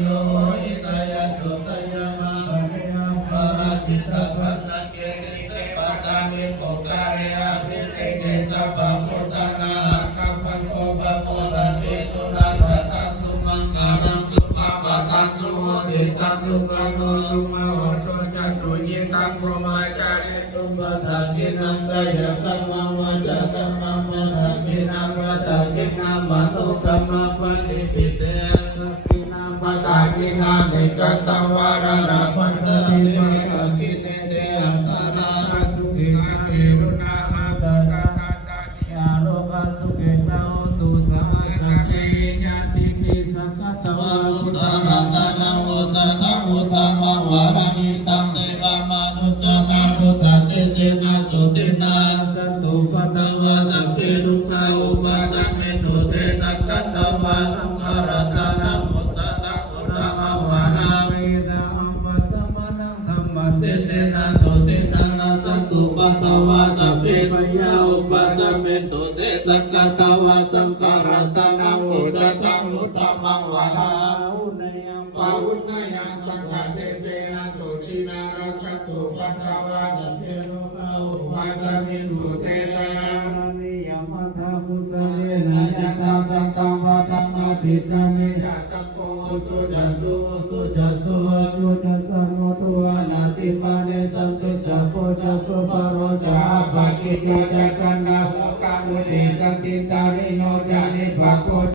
โยอิตายะโยตยามะปาราจิตปันนังเกจิเตปัตตานิโกการิยาภิเศษเกสัพพะพุทธนาคัมภโตปะโมตันเตตุนาคตังสุมังคารังสุภะปะตังสุโหติตังสุขังโนสุมาวัตโตจักสุญิตังพรหมาจาริสุปะทากินังกายกัมมังวาจากัมมังมะหะกินังวัตตากินังมโนกัมมังปะนิพิเตปัตตากินานิจัตตวาระระปัสสะติเมนะกิเนเตอันตราสุขินาเอรุณาหะตตาตาตานิอาโรภะสุเกตาโหตุสัมมาสัจเจญาติปิสักขะตวะพุทธะรัตนังโอสถะอุตตมังวาระหิตังเตวะมนุสนาพุทธะเตเจนะสุตินาสัตตุปัตตวะสัพเพรุขาอุปัสสะเมตุเตสักขะตวะสังฆรัตนังโอสถะอุตตมังวาระหิตังปัสสะมะนังธรรมะเตเจนะสุตินานัสสัตตุปัตตวะสัพเพปุญญาอุปัสสะเมตุเตสักขะตวะสังฆรัตนังโอสถะอุตตมังวาระปาวุณยังสังฆะเตเจนะสุตินานัสสัตตุปัตตวะสัพเพปุญญาอุปัสสะเมตุเตสักขะตวะสังฆรัตนังโอสถะอุตตมังวาระ สังฆังสังฆังปะทังนาภิส